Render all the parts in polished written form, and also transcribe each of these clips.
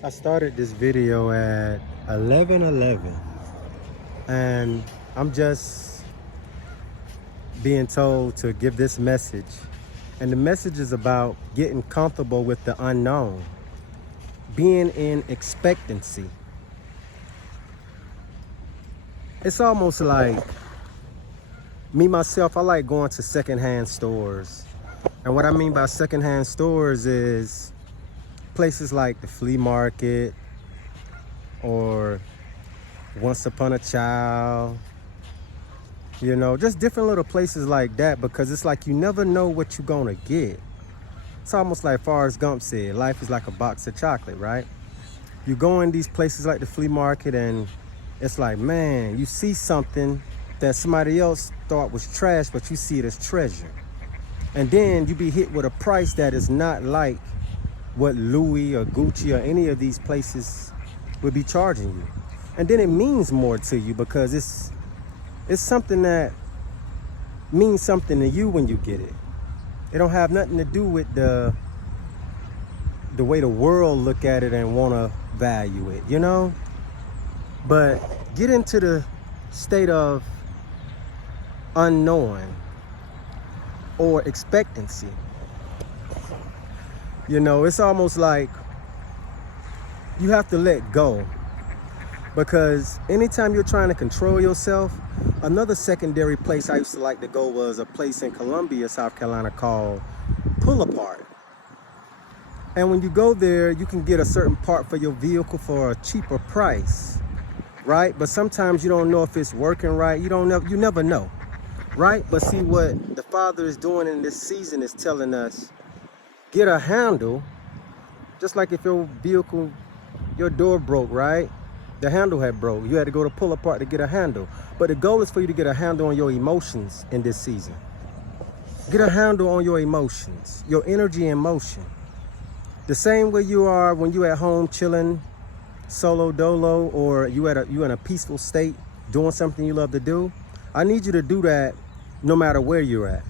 I started this video at 11:11 and I'm just being told to give this message. And the message is about getting comfortable with the unknown, being in expectancy. It's almost like me myself, I like going to secondhand stores. And what I mean by secondhand stores is places like the flea market or Once Upon a Child, just different little places like that, because it's like you never know what you're gonna get. It's almost like Forrest Gump said, life is like a box of chocolate, right? You go in these places like the flea market and it's like, man, you see something that somebody else thought was trash, but you see it as treasure. And then you be hit with a price that is not like what Louis or Gucci or any of these places would be charging you. And then it means more to you because it's something that means something to you when you get it. It don't have nothing to do with the way the world look at it and want to value it. But get into the state of unknowing or expectancy. It's almost like you have to let go, because anytime you're trying to control yourself, another secondary place I used to like to go was a place in Columbia, South Carolina called Pull Apart. And when you go there, you can get a certain part for your vehicle for a cheaper price, right? But sometimes you don't know if it's working right. You never know, right? But see, what the Father is doing in this season is telling us, get a handle. Just like if your vehicle, your door broke, right? The handle had broke. You had to go to Pull Apart to get a handle. But the goal is for you to get a handle on your emotions in this season. Get a handle on your emotions, your energy and motion. The same way you are when you at home chilling, solo dolo, or you in a peaceful state doing something you love to do. I need you to do that no matter where you're at.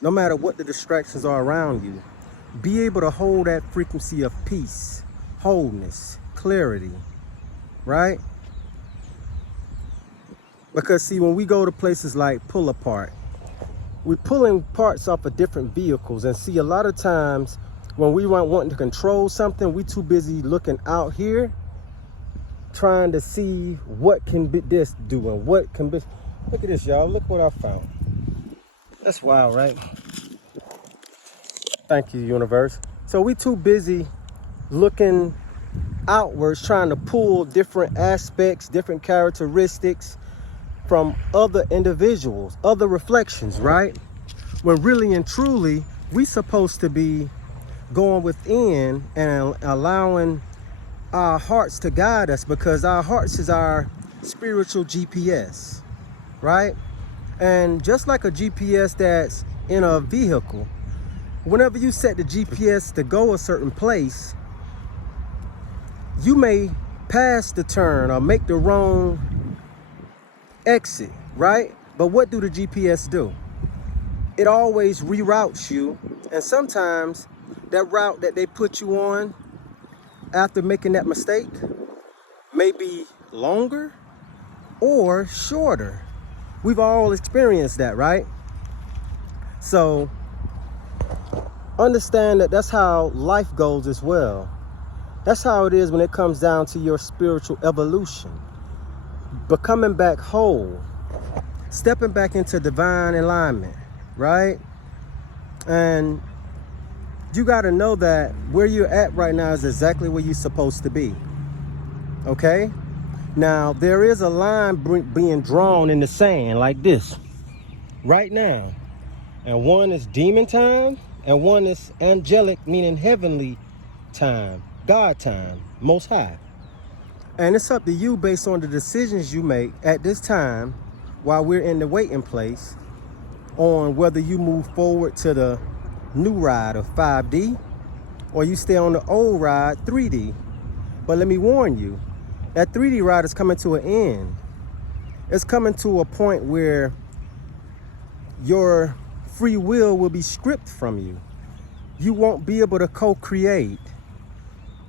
No matter what the distractions are around you. Be able to hold that frequency of peace, wholeness, clarity, right? Because see, when we go to places like Pull Apart, we're pulling parts off of different vehicles. And see, a lot of times when we wanting to control something, we too busy looking out here, trying to see what can be this doing, what can be. Look at this, y'all. Look what I found. That's wild, right? Thank you, universe. So we too busy looking outwards, trying to pull different aspects, different characteristics from other individuals, other reflections, right? When really and truly, we supposed to be going within and allowing our hearts to guide us, because our hearts is our spiritual GPS, right? And just like a GPS that's in a vehicle, whenever you set the GPS to go a certain place, you may pass the turn or make the wrong exit, right? But what do the GPS do? It always reroutes you, and sometimes that route that they put you on after making that mistake may be longer or shorter. We've all experienced that, right? So understand that that's how life goes as well. That's how it is when it comes down to your spiritual evolution. Becoming back whole, stepping back into divine alignment, right? And you got to know that where you're at right now is exactly where you're supposed to be. Okay? Now, there is a line being drawn in the sand like this right now. And one is demon time and one is angelic, meaning heavenly time, God time, most high. And it's up to you based on the decisions you make at this time while we're in the waiting place on whether you move forward to the new ride of 5D or you stay on the old ride 3D. But let me warn you, that 3D ride is coming to an end. It's coming to a point where your free will be stripped from you. You won't be able to co-create.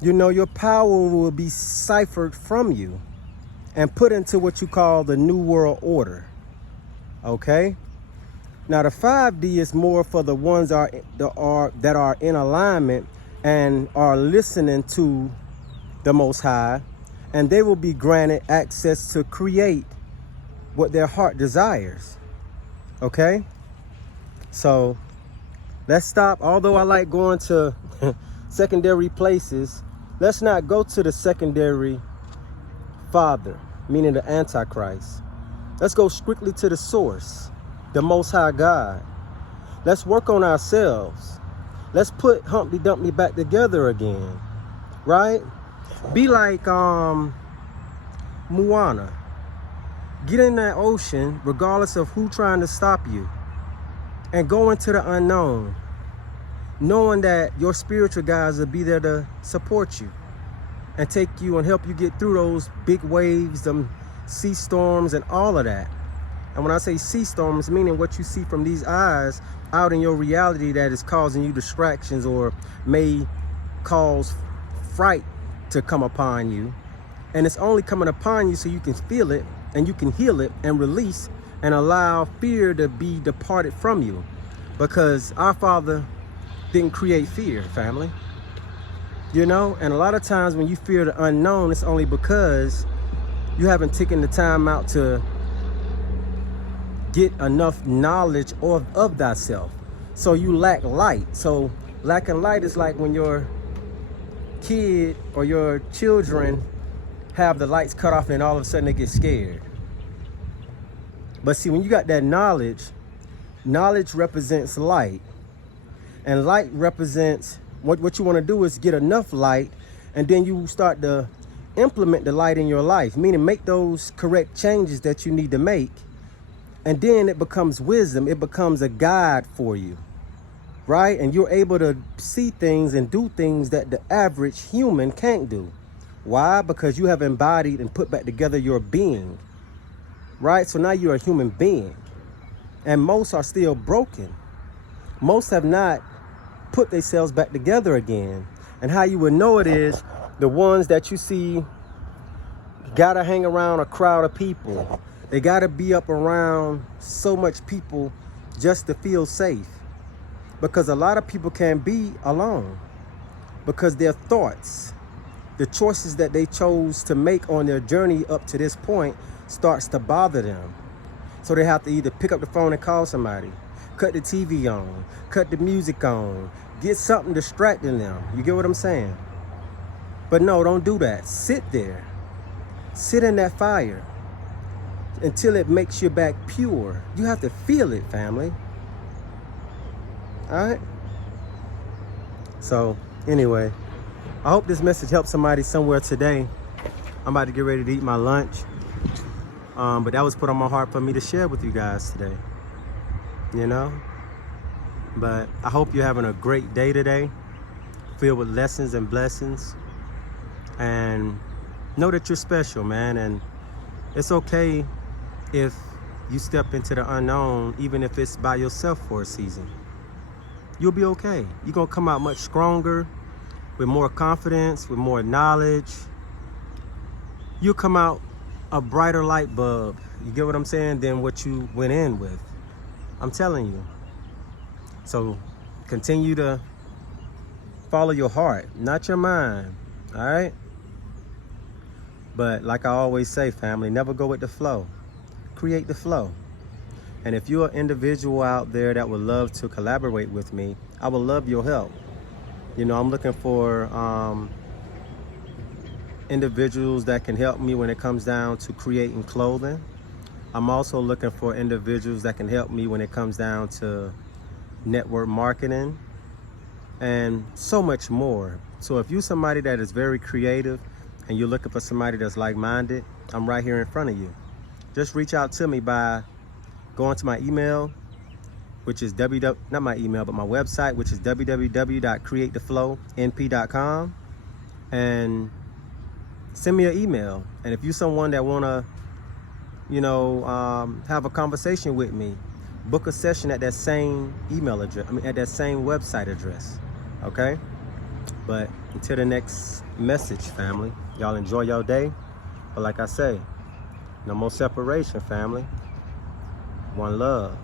you know, your power will be ciphered from you and put into what you call the New World Order. Okay? Now the 5D is more for the ones that are in alignment and are listening to the Most High, and they will be granted access to create what their heart desires. Okay? So let's stop. Although I like going to secondary places, let's not go to the secondary father, meaning the Antichrist. Let's go strictly to the source, the Most High God. Let's work on ourselves. Let's put Humpty Dumpty back together again, right? Be like Moana. Get in that ocean, regardless of who trying to stop you, and go into the unknown, knowing that your spiritual guides will be there to support you and take you and help you get through those big waves, them sea storms and all of that. And when I say sea storms, meaning what you see from these eyes out in your reality that is causing you distractions or may cause fright to come upon you. And it's only coming upon you so you can feel it and you can heal it and release and allow fear to be departed from you. Because our Father didn't create fear, family. You know, and a lot of times when you fear the unknown, it's only because you haven't taken the time out to get enough knowledge of thyself. So you lack light. So lacking light is like when your kid or your children have the lights cut off and all of a sudden they get scared. But see, when you got that knowledge, knowledge represents light. And light represents, what you want to do is get enough light, and then you start to implement the light in your life, meaning make those correct changes that you need to make. And then it becomes wisdom. It becomes a guide for you, right? And you're able to see things and do things that the average human can't do. Why? Because you have embodied and put back together your being, right? So now you're a human being. And most are still broken. Most have not put themselves back together again. And how you would know it is the ones that you see gotta hang around a crowd of people. They gotta be up around so much people just to feel safe. Because a lot of people can't be alone. Because their thoughts, the choices that they chose to make on their journey up to this point starts to bother them. So they have to either pick up the phone and call somebody, cut the TV on, cut the music on, get something distracting them. You get what I'm saying? But no, don't do that. Sit there. Sit in that fire until it makes your back pure. You have to feel it, family. All right? So, anyway, I hope this message helps somebody somewhere today. I'm about to get ready to eat my lunch. But that was put on my heart for me to share with you guys today. You know? But I hope you're having a great day today, filled with lessons and blessings. And know that you're special, man. And it's okay if you step into the unknown, even if it's by yourself for a season. You'll be okay. You're going to come out much stronger, with more confidence, with more knowledge. You'll come out a brighter light bulb, you get what I'm saying, than what you went in with. I'm telling you. So continue to follow your heart, not your mind, all right? But like I always say, family, never go with the flow. Create the flow. And if you're an individual out there that would love to collaborate with me, I would love your help. You know, I'm looking for individuals that can help me when it comes down to creating clothing. I'm also looking for individuals that can help me when it comes down to network marketing and so much more. So if you're somebody that is very creative and you're looking for somebody that's like-minded, I'm right here in front of you. Just reach out to me by going to my email, which is not my email, but my website, which is www.createtheflownp.com, and send me an email. And if you're someone that wanna, you know, have a conversation with me, book a session at that same email address, at that same website address, okay? But Until the next message, family. Y'all enjoy your day. But like I say, no more separation, family. One love.